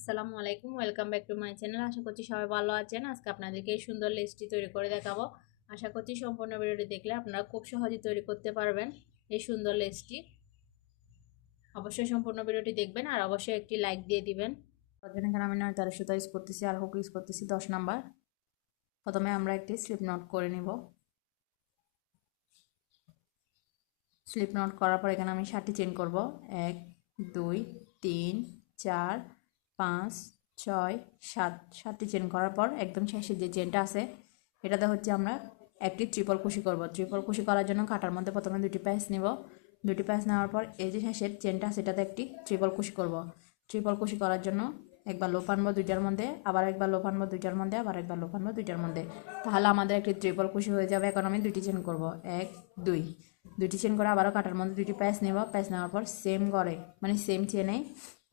আসসালামু আলাইকুম, welcome back to my channel. আশা করছি সবাই ভালো আছেন। আজকে আপনাদেরকে এই সুন্দর লেসটি তৈরি করে দেখাবো। আশা করছি সম্পূর্ণ ভিডিওটি দেখলে আপনারা খুব সহজে তৈরি করতে পারবেন এই সুন্দর লেসটি। অবশ্যই সম্পূর্ণ ভিডিওটি দেখবেন আর অবশ্যই একটি লাইক দিয়ে দিবেন। তার জন্য এখানে আমি 9 সুতা ইউজ করতেছি আর হুক ইউজ করতেছি 10 নাম্বার। প্রথমে আমরা একটি স্লিপ নট করে নিব। স্লিপ নট করার পর এখানে আমি 7টি চেইন করব। 1 2 3 4 5 6 7। 7টি চেইন করার পর একদম শেষে যে চেইনটা আছে এটাতে হচ্ছে আমরা একটি ট্রিপল কুশি করব। ট্রিপল কুশি করার জন্য কাটার মধ্যে প্রথমে দুটি প্যাচ নিব। দুটি প্যাচ নেওয়ার পর এই যে শেষের চেইনটা সেটাতে একটি ট্রিপল কুশি করব। ট্রিপল কুশি করার জন্য একবার লোপ আনবো দুইটার মধ্যে, আবার একবার লোপ আনবো দুইটার মধ্যে, আবার একবার লোপ আনবো দুইটার মধ্যে। তাহলে আমাদের একটি ট্রিপল কুশি হয়ে যাবে। এখন আমি দুটি চেইন করব। 1 2। দুটি চেন করে আবারও কাটার মধ্যে দুটি প্যাচ নেব। প্যাচ নেওয়ার পর সেম করে মানে সেম চেনে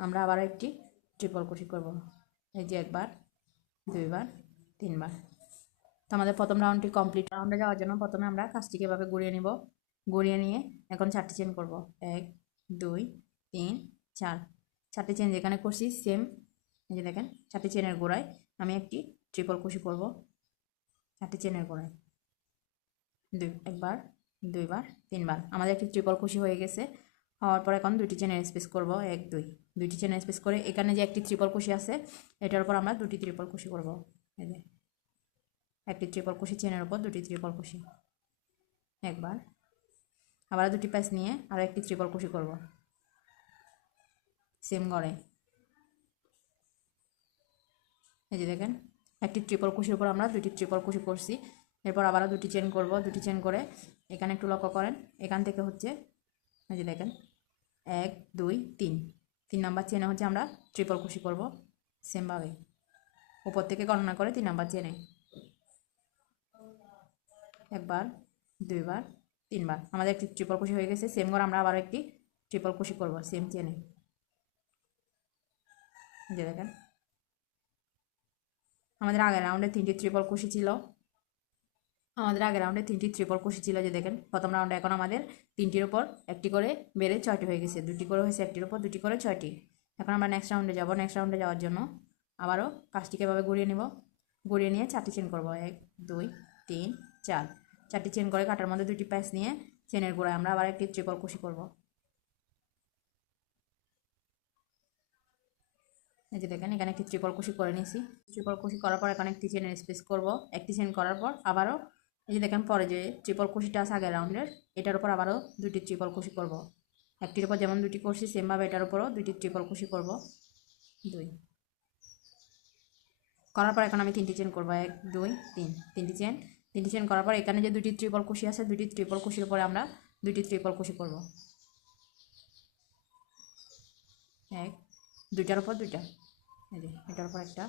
আমরা আবারও একটি ট্রিপল কুশি করব। এই যে একবার, দুইবার, তিনবার। তো আমাদের প্রথম রাউন্ডটি কমপ্লিট। রাউন্ডে যাওয়ার জন্য প্রথমে আমরা কাজটিকে এভাবে ঘুরিয়ে নিব। ঘুরিয়ে নিয়ে এখন 4টি চেন করব। 1 2 3 4। 4টি চেন যেখানে করছি সেম এই যে দেখেন 4টি চেনের গোড়ায় আমি একটি ট্রিপল কুশি করব। 4টি চেনের গোড়ায় একবার, দুইবার, তিনবার। আমাদের একটি ট্রিপল কুশি হয়ে গেছে। হওয়ার পর এখন দুটি চেনের স্পেস করব। 1 2। দুটি চেনের স্পেস করে এখানে যে একটি ট্রিপল কুশি আছে এটার উপর আমরা দুটি ট্রিপল কুশি করব। এই যে একটি ট্রিপল কুশি চেনের উপর দুটি ট্রিপল কুশি। একবার, আবার দুটি প্যাচ নিয়ে আরও একটি ট্রিপল কুশি করব সেম ঘরে। এই যে দেখেন একটি ট্রিপল কুশির উপর আমরা দুটি ট্রিপল কুশি করছি। এরপর আবারও দুটি চেন করব। দুটি চেন করে এখানে একটু লক্ষ্য করেন, এখান থেকে হচ্ছে এই যে দেখেন 1 2 3। 3 নাম্বার চেনে হচ্ছে আমরা ট্রিপল কুশি করব সেমভাবে উপর থেকে গণনা করে 3 নাম্বার চেনে একবার, দুইবার, তিনবার। আমাদের একটি ট্রিপল কুশি হয়ে গেছে। সেম করে আমরা আবার একটি ট্রিপল কুশি করব সেম চেনে। যে দেখেন আমাদের আগের রাউন্ডে 3টি ট্রিপল কুশি ছিল। যে দেখেন প্রথম রাউন্ডে। এখন আমাদের 3টির উপর একটি করে বেড়ে 6টি হয়ে গেছে। দুটি করে হয়েছে একটির উপর দুটি করে 6টি। এখন আমরা নেক্সট রাউন্ডে যাব। নেক্সট রাউন্ডে যাওয়ার জন্য আবারও কাজটিকে এভাবে ঘুরিয়ে নিব। ঘুরিয়ে নিয়ে 4টি চেন করব। 1 2 3 4। 4টি চেন করে কাটার মধ্যে দুটি প্যাচ নিয়ে চেনের গোড়ায় আমরা আবার একটি ট্রিপল কুশি করব। এই যে দেখেন এখানে একটি ট্রিপল কুশি করে নিয়েছি। ট্রিপল কুশি করার পর এখানে একটি চেনের স্পেস করব। একটি চেন করার পর আবারও এই যে দেখেন পরে যে ট্রিপল কুশিটা আছে আগের রাউন্ডের এটার উপর আবারও দুটি ট্রিপল কুশি করব। একটির উপর যেমন দুটি করছি সেমভাবে এটার উপরও দুটি ট্রিপল কুশি করব। 2 করার পর এখন আমি 3টি চেন করব। 1 2 3। 3টি চেন করার পর এখানে যে দুটি ট্রিপল কুশি আছে দুটি ট্রিপল কুশির উপরে আমরা দুটি ট্রিপল কুশি করব। 1 দুইটার উপর দুইটা, এই যে এটার উপর একটা।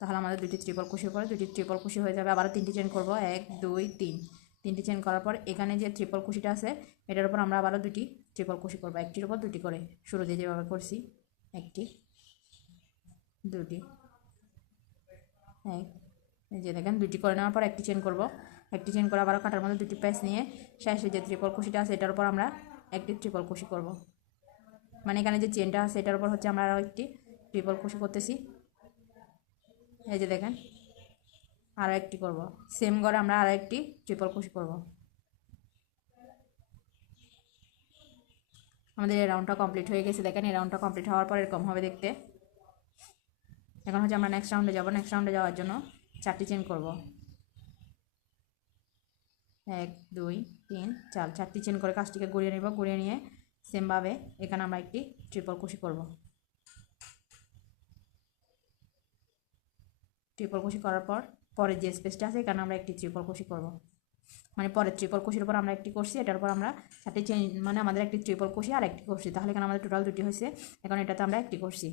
তাহলে আমাদের দুটি ট্রিপল কুশির পরে দুটি ট্রিপল কুশি হয়ে যাবে। আবারও 3টি চেন করব। 1 2 3। 3টি চেন করার পর এখানে যে ট্রিপল কুশিটা আছে এটার উপর আমরা আবারও দুটি ট্রিপল কুশি করব। একটির উপর দুটি করে শুরু দিয়ে যেভাবে করছি একটি, দুটি, এক। এই যে দেখেন দুটি করে নেওয়ার পর একটি চেন করব। একটি চেন করে আবারও কাটার মধ্যে দুটি প্যাচ নিয়ে শেষে যে ট্রিপল কুশিটা আছে এটার উপর আমরা একটি ট্রিপল কুশি করব। মানে এখানে যে চেনটা আছে এটার উপর হচ্ছে আমরা আরও একটি ট্রিপল কুশি করতেছি। এই যে দেখেন আরও একটি করব। সেম করে আমরা আরও একটি ট্রিপল কুশি করব। আমাদের এই রাউন্ডটা কমপ্লিট হয়ে গেছে। দেখেন এই রাউন্ডটা কমপ্লিট হওয়ার পর এরকম হবে দেখতে। এখন হচ্ছে আমরা নেক্সট রাউন্ডে যাব। নেক্সট রাউন্ডে যাওয়ার জন্য 4টি চেন করব। 1 2 3 4। 4টি চেন করে কাজটিকে ঘুরিয়ে নেব। ঘুরিয়ে নিয়ে সেমভাবে এখানে আমরা একটি ট্রিপল কুশি করব। ট্রিপল কুশি করার পর পরের যে স্পেসটা আছে এখানে আমরা একটি ট্রিপল কুশি করব। মানে পরের ট্রিপল কুশির উপর আমরা একটি করছি, এটার উপর আমরা 4টি চেন মানে আমাদের একটি ট্রিপল কুশি আর একটি করছি। তাহলে এখানে আমাদের টোটাল দুটি হয়েছে। এখন এটাতে আমরা একটি করছি।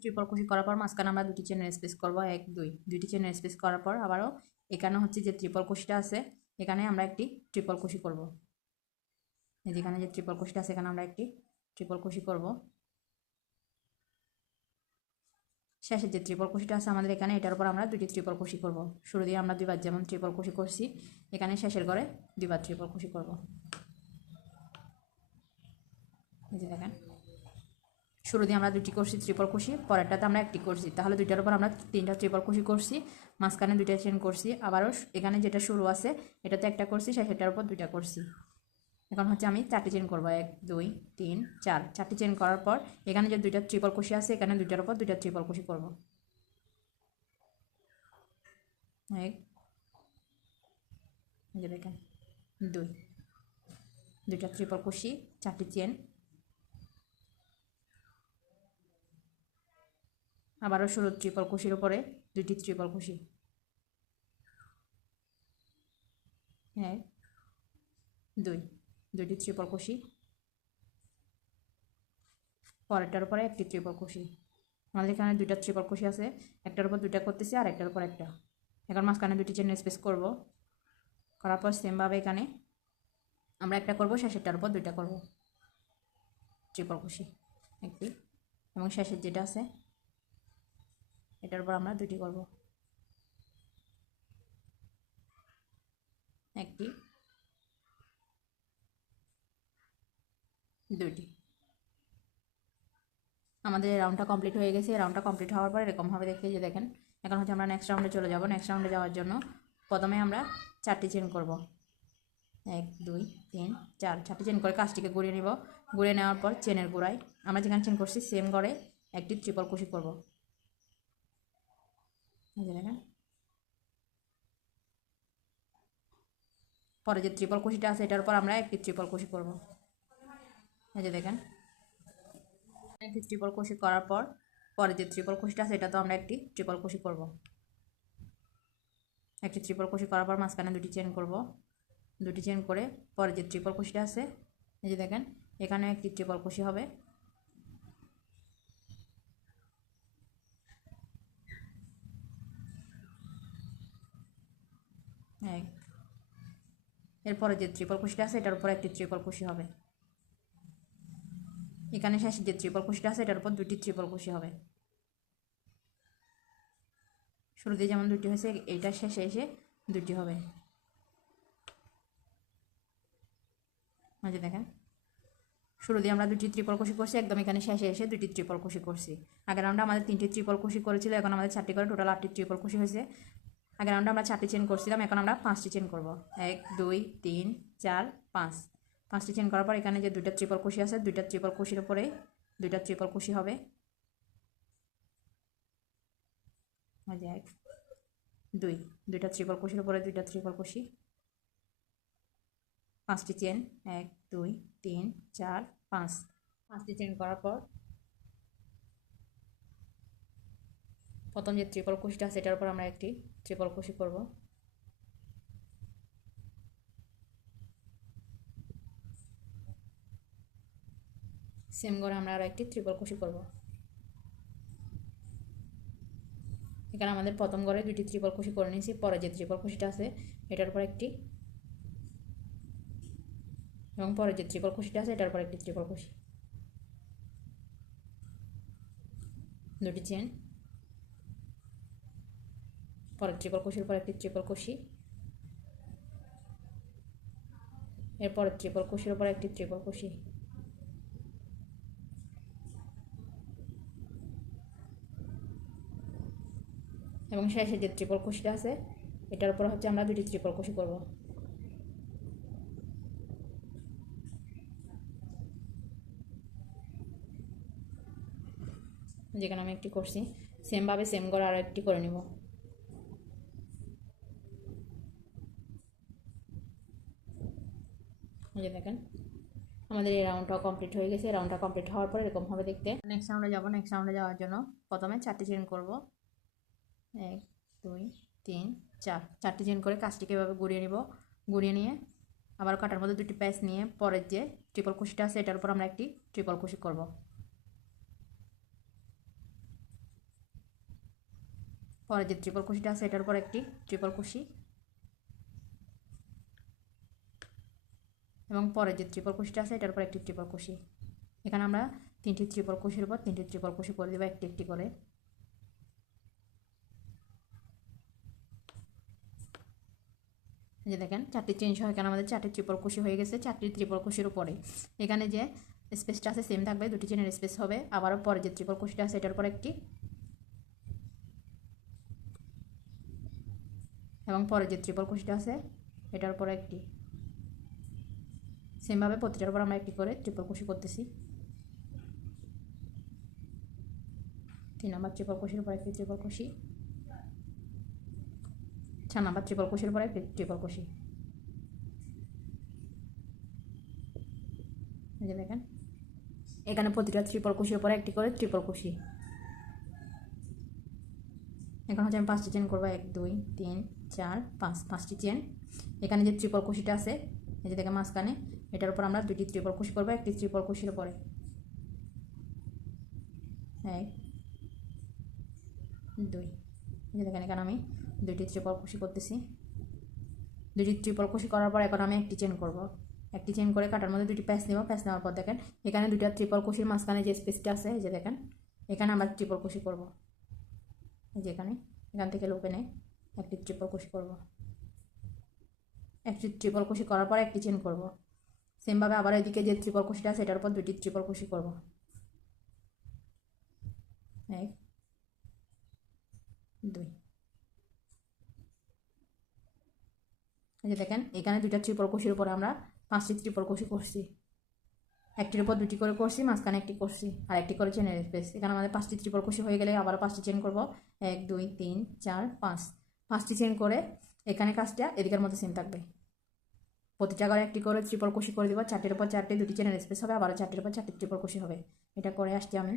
ট্রিপল কুশি করার পর মাঝখানে আমরা দুটি চেনের স্পেস করব। 1 2। দুটি চেনের স্পেস করার পর আবারও এখানে হচ্ছে যে ট্রিপল কুশিটা আছে এখানে আমরা একটি ট্রিপল কুশি করব। যেখানে যে ট্রিপল কুশিটা আছে এখানে আমরা একটি ট্রিপল কুশি করব। শেষের যে ট্রিপল কুশিটা আছে আমাদের এখানে এটার উপর আমরা দুটি ট্রিপল কুশি করব। শুরু দিয়ে আমরা দুইবার যেমন ট্রিপল কুশি করছি এখানে শেষের ঘরে দুইবার ট্রিপল কুশি করব। এই যে দেখেন শুরু দিয়ে আমরা দুটি করছি ট্রিপল কুশি, পরেরটাতে আমরা একটি করছি, তাহলে দুইটার উপর আমরা তিনটা ট্রিপল কুশি করছি, মাঝখানে দুইটা চেন করছি, আবারও এখানে যেটা শুরু আছে এটাতে একটা করছি, সেটার উপর দুইটা করছি। এখন হচ্ছে আমি 4টি চেন করবো, 1 2 3 4, 4টি চেন করার পর এখানে যে দুইটা ট্রিপল কুশি আছে এখানে দুইটার উপর দুইটা ট্রিপল কুশি করব। 1 দেখেন 2, দুইটা ট্রিপল কুশি, 4টি চেন, আবারও শুরু ট্রিপল কুশির উপরে দুইটি ট্রিপল কুশি, 1 2, দুইটি ট্রিপল কুশি, পরেরটার উপরে একটি ট্রিপল কুশি। আমাদের এখানে দুইটা ট্রিপল কুশি আছে, একটার উপর দুইটা করতেছি আর একটার উপর একটা। এখন মাঝখানে দুটি চেন স্পেস করব, করার পর সেমভাবে এখানে আমরা একটা করব, শেষেরটার উপর দুইটা করব ট্রিপল কুশি একটি, এবং শেষের যেটা আছে এটার উপর আমরা দুটি করব, একটি দুইটি। আমাদের এই রাউন্ডটা কমপ্লিট হয়ে গেছে। রাউন্ডটা কমপ্লিট হওয়ার পর এরকমভাবে দেখে যে দেখেন, এখন হচ্ছে আমরা নেক্সট রাউন্ডে চলে যাব। নেক্সট রাউন্ডে যাওয়ার জন্য প্রথমে আমরা 4টি চেন করব, 1 2 3 4, 4টি চেন করে কাজটিকে ঘুরিয়ে নিব। ঘুরিয়ে নেওয়ার পর চেনের গোড়ায় আমরা যেখানে চেন করছি সেম করে একটি ট্রিপল কুশি করব। এই যে দেখেন, পরে যে ট্রিপল কুশিটা আছে এটার উপর আমরা একটি ট্রিপল কুশি করব। এই যে দেখেন, একটি ট্রিপল কুশি করার পর পরে যে ট্রিপল কুশিটা আছে এটা তো আমরা একটি ট্রিপল কুশি করব। একটি ট্রিপল কুশি করার পর মাঝখানে দুটি চেন করব, দুটি চেন করে পরে যে ট্রিপল কুশিটা আছে এই যে দেখেন, এখানে একটি ট্রিপল কুশি হবে, এরপরে যে ট্রিপল কুশিটা আছে এটার উপর একটি ট্রিপল কুশি হবে, এখানে শেষে যে ট্রিপল কুশিটা আছে এটার উপর দুটি ট্রিপল কুশি হবে। শুরুতে যেমন দুটি হয়েছে এইটা শেষে এসে দুটি হবে। মাঝে দেখেন, শুরু দিয়ে আমরা দুটি ট্রিপল কুশি করছি, একদম এখানে শেষে এসে দুটি ট্রিপল কুশি করছি। আগের রাউন্ডে আমাদের 3টি ট্রিপল কুশি করেছিল, এখন আমাদের 4টি করে টোটাল 8টি ট্রিপল কুশি হয়েছে। আগের রাউন্ডে আমরা 4টি চেন করছিলাম, এখন আমরা 5টি চেন করব, 1 2 3 4 5, 5টি চেন করার পর এখানে যে দুইটা ট্রিপল কুশি আছে দুইটা ট্রিপল কুশির উপরে দুইটা ট্রিপল কুশি হবে। 1 2, দুইটা ট্রিপল কুশির উপরে দুইটা ট্রিপল কুশি, 5টি চেন, 1 2 3 4 5, 5টি চেন করার পর প্রথম যে ট্রিপল কুশিটা আছে এটার উপর আমরা একটি ট্রিপল কুশি করব। সেম করে আমরা আরও একটি ট্রিপল কুশি করব। এখানে আমাদের প্রথম ঘরে দুটি ট্রিপল কুশি করে নিয়েছি, পরে যে ট্রিপল কুশিটা আছে এটার উপর একটি, এবং পরে যে ট্রিপল কুশিটা আছে এটার উপর একটি ট্রিপল কুশি, দুটি চেন, পরে ট্রিপল কুশির উপর একটি ট্রিপল কুশি, এরপরে ট্রিপল কুশির উপর একটি ট্রিপল কুশি, এবং শেষে যে ট্রিপল কুশিটা আছে এটার উপর হচ্ছে আমরা দুটি ট্রিপল কুশি করব। যেখানে আমি একটি করছি সেমভাবে সেম করে আরও একটি করে নিব। এই যে দেখেন, আমাদের এই রাউন্ডটাও কমপ্লিট হয়ে গেছে। রাউন্ডটা কমপ্লিট হওয়ার পর এরকম হবে দেখতে। নেক্সট রাউন্ডে যাব। নেক্সট রাউন্ডে যাওয়ার জন্য প্রথমে 4টি চেন করব, 1 2 3 4, 4টি চেন করে কাজটিকে এভাবে ঘুরিয়ে নিব। ঘুরিয়ে নিয়ে আবার কাটার মধ্যে দুটি প্যাচ নিয়ে পরের যে ট্রিপল কুশিটা আছে এটার উপর আমরা একটি ট্রিপল কুশি করব। পরে যে ট্রিপল কুশিটা আছে এটার উপর একটি ট্রিপল কুশি, এবং পরে যে ট্রিপল কুশিটা আছে এটার উপর একটি ট্রিপল কুশি। এখানে আমরা 3টি ট্রিপল কুশির উপর 3টি ট্রিপল কুশি করে দেবো একটি একটি করে। যে দেখেন 4টি চেন সহ এখানে আমাদের 4টি ট্রিপল কুশি হয়ে গেছে। 4টি ট্রিপল কুশির উপরে এখানে যে স্পেসটা আছে সেম থাকবে, দুটি চেনের স্পেস হবে। আবারও পরে যে ট্রিপল ক্রোশেটা আছে এটার উপর একটি, এবং পরে যে ট্রিপল ক্রোশেটা আছে এটার উপর একটি। সেমভাবে প্রতিটার উপর আমরা একটি করে ট্রিপল ক্রোশে করতেছি। 3 নাম্বার ট্রিপল ক্রোশের উপর একটি ট্রিপল ক্রোশে, 4 নাম্বার ট্রিপল ক্রোশের উপর একটি ট্রিপল ক্রোশে। এই যে দেখেন এখানে প্রতিটা ট্রিপল ক্রোশের উপরে একটি করে ট্রিপল ক্রোশে। এখন হচ্ছে আমি 5টি চেন করবো, 1 2 3 4 5, 5টি চেন। এখানে যে ট্রিপল ক্রোশেটা আছে এই যে দেখেন মাঝখানে, এটার উপর আমরা দুটি ট্রিপল ক্রোশে করবো, একটি ট্রিপল ক্রোশের উপরে। 1 2, এই যে দেখেন এখানে আমি দুটি ট্রিপল ক্রোশে করতেছি। দুটি ট্রিপল ক্রোশে করার পর এখন আমি একটি চেন করব। একটি চেন করে কাটার মধ্যে দুটি প্যাচ নেব। প্যাচ নেওয়ার পর দেখেন এখানে দুটো ট্রিপল ক্রোশের মাঝখানে যে স্পেসটা আছে এই যে দেখেন এখানে আমরা ট্রিপল ক্রোশে করব। এই যে এখান থেকে লুপে একটি ট্রিপল ক্রোশে করব। একটি ট্রিপল ক্রোশে করার পর একটি চেন করব। সেমভাবে আবার এদিকে যে ট্রিপল ক্রোশেটা আছে এটার উপর দুটি ট্রিপল ক্রোশে করব। 1 2, এই যে দেখেন এখানে দুইটা ট্রিপল ক্রোশের উপরে আমরা 5টি ট্রিপল ক্রোশে করছি। একটির উপর দুটি করে করছি, মাঝখানে একটি করছি, আর একটি করে চেনের স্পেস। এখানে আমাদের 5টি ট্রিপল ক্রোশে হয়ে গেলে আবার 5টি চেন করব। 1 2 3 4 5, 5টি চেন করে এখানে কাজটা এদিকের মধ্যে সেম থাকবে। প্রতিটা ঘরে একটি করে ট্রিপল ক্রোশে করে দেবো। 4টির উপর 4টি, দুটি চেনের স্পেস হবে, আবার 4টির উপর 4টি ট্রিপল ক্রোশে হবে। এটা করে আসছি আমি।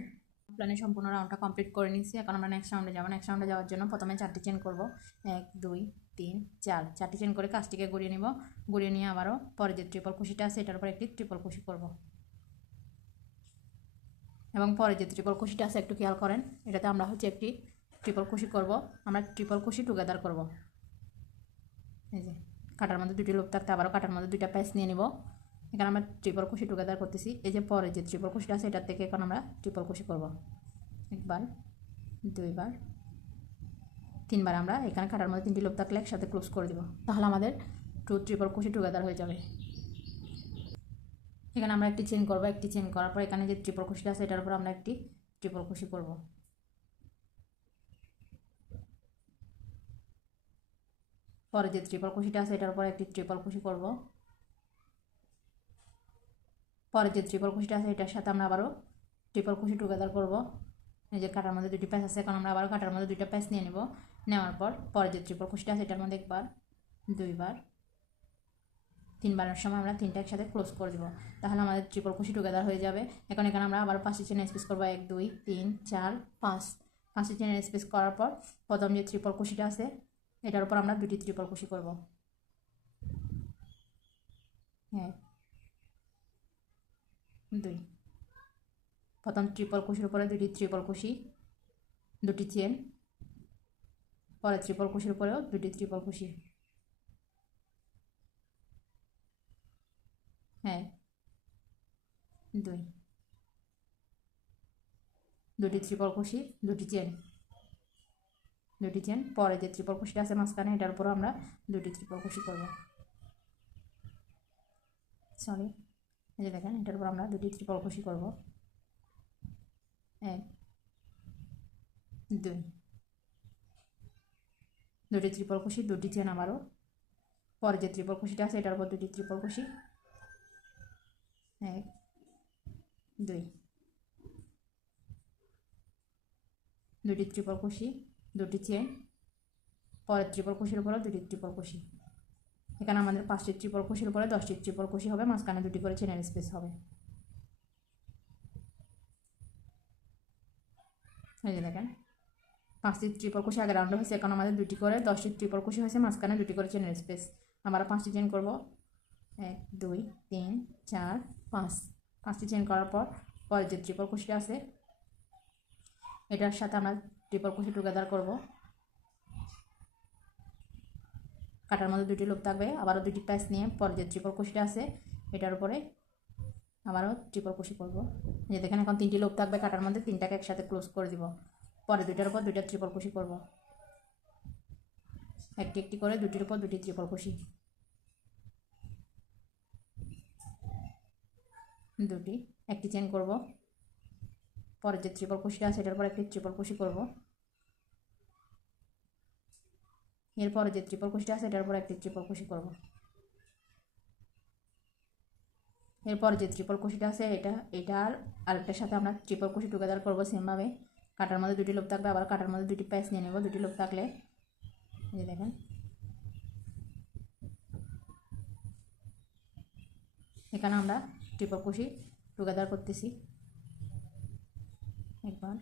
প্ল্যানে সম্পূর্ণ রাউন্ডটা কমপ্লিট করে নিচ্ছি। এখন আমরা নেক্সট রাউন্ডে যাবো। নেক্সট রাউন্ডে যাওয়ার জন্য প্রথমে 4টি চেন করব। 1 2 3 4, 4টি চেন করে কাজটিকে ঘুরিয়ে নিব। ঘুরিয়ে নিয়ে আবারও পরে যে ট্রিপল ক্রোশেটা আছে এটার উপর একটি ট্রিপল ক্রোশে করব। এবং পরে যে ট্রিপল ক্রোশেটা আছে একটু খেয়াল করেন, এটাতে আমরা হচ্ছে একটি ট্রিপল ক্রোশে করব। আমরা ট্রিপল ক্রোশে টুগেদার করব। এই যে কাটার মধ্যে দুটি লুপ থাকতে আবারও কাটার মধ্যে দুইটা প্যাচ নিয়ে নিব। এখানে আমরা ট্রিপল ক্রোশে টুগেদার করতেছি। এই যে পরে যে ট্রিপল ক্রোশেটা আছে এটার থেকে এখন আমরা ট্রিপল ক্রোশে করব। একবার, দুইবার, 3বার। আমরা এখানে কাটার মধ্যে 3টি লুপ থাকলে একসাথে ক্লোজ করে দিব, তাহলে আমাদের ট্রিপল ক্রোশে টুগেদার হয়ে যাবে। এখানে আমরা একটি চেন করব। একটি চেন করার পর এখানে যে ট্রিপল ক্রোশেটা আছে এটার উপর আমরা একটি ট্রিপল ক্রোশে করব। পরে যে ট্রিপল ক্রোশেটা আছে এটার উপর একটি ট্রিপল ক্রোশে করব। পরে যে ট্রিপল ক্রোশেটা আছে এটার সাথে আমরা আবারও ট্রিপল ক্রোশে টুগেদার করব। এই যে কাটার মধ্যে দুটি প্যাচ আছে, এখন আমরা আবারও কাটার মধ্যে দুইটা প্যাচ নিয়ে নেব। নেওয়ার পর পরে যে ট্রিপল ক্রোশেটা আছে এটার মধ্যে একবার, দুইবার, 3বারের সময় আমরা 3টা একসাথে ক্লোজ করে দেবো, তাহলে আমাদের ট্রিপল ক্রোশে টুগেদার হয়ে যাবে। এখন এখানে আমরা আবার 5টি চেনের স্পেস করবো। 1 2 3 4 5, 5টি চেনের স্পেস করার পর প্রথম যে ট্রিপল ক্রোশেটা আছে এটার উপর আমরা দুটি ট্রিপল ক্রোশে করব। 1 2, প্রথম ট্রিপল ক্রোশের উপরে দুটি ট্রিপল ক্রোশে, দুটি চেন, পরে ট্রিপল ক্রোশের উপরেও দুটি ট্রিপল ক্রোশে। 1 2, দুটি ট্রিপল ক্রোশে, দুটি চেন, দুটি চেন, পরে যে ট্রিপল ক্রোশেটা আছে মাঝখানে এটার উপরও আমরা দুটি ট্রিপল ক্রোশে করব। সরি, এই যে দেখেন এটার উপর আমরা দুটি ট্রিপল ক্রোশে করব। 1 2, দুটি ট্রিপল ক্রোশে, দুটি চেন, আবারও পরে যে ট্রিপল ক্রোশেটা আছে এটার উপর দুটি ট্রিপল ক্রোশে। 1 2, দুটি ট্রিপল ক্রোশে, দুটি চেন, পরের ট্রিপল ক্রোশের উপরে দুটি ট্রিপল ক্রোশে। এখানে আমাদের 5টি ট্রিপল ক্রোশের উপরে 10টি ট্রিপল ক্রোশে হবে, মাঝখানে দুটি করে চেনের স্পেস হবে। এই যে দেখেন 5টি ট্রিপল ক্রোশে আগে রাউন্ড হয়েছে, এখন আমাদের দুটি করে 10টি ট্রিপল ক্রোশে হয়েছে, মাঝখানে দুটি করে চেনের স্পেস। আমরা 5টি চেন করব। 1 2 3 4 5, 5টি চেন করার পর পরে যে ট্রিপল ক্রোশেটা আছে এটার সাথে আমরা ট্রিপল ক্রোশে টুগেদার করব। কাটার মধ্যে দুটি লুপ থাকবে, আবারও দুটি প্যাচ নিয়ে পরে যে ট্রিপল ক্রোশেটা আছে এটার উপরে আবারও ট্রিপল ক্রোশে করব। যে দেখেন এখন 3টি লুপ থাকবে কাটার মধ্যে, 3টাকে একসাথে ক্লোজ করে দিব। পরে দুইটার উপর দুইটা ট্রিপল ক্রোশে করব। একটি একটি করে দুটির উপর দুটি ট্রিপল ক্রোশে, দুটি, একটি চেন করব, পরে যে ট্রিপল কুশিটা আছে এটার পর একটি ট্রিপল কুশি করব, এরপরে যে ট্রিপল কুশিটা আছে এটার পর একটি ট্রিপল কুশি করব, এরপর যে ট্রিপল কুশিটা আছে এটার আরেকটার সাথে আমরা ট্রিপল কুশি টুগেদার করব সেমভাবে। কাটার মধ্যে দুটি লুপ থাকবে, আবার কাটার মধ্যে দুটি প্যাচ নিয়ে নেব। দুটি লুপ থাকলে এই দেখেন এখানে আমরা ট্রিপল কুশি টুগেদার করতেছি একবার,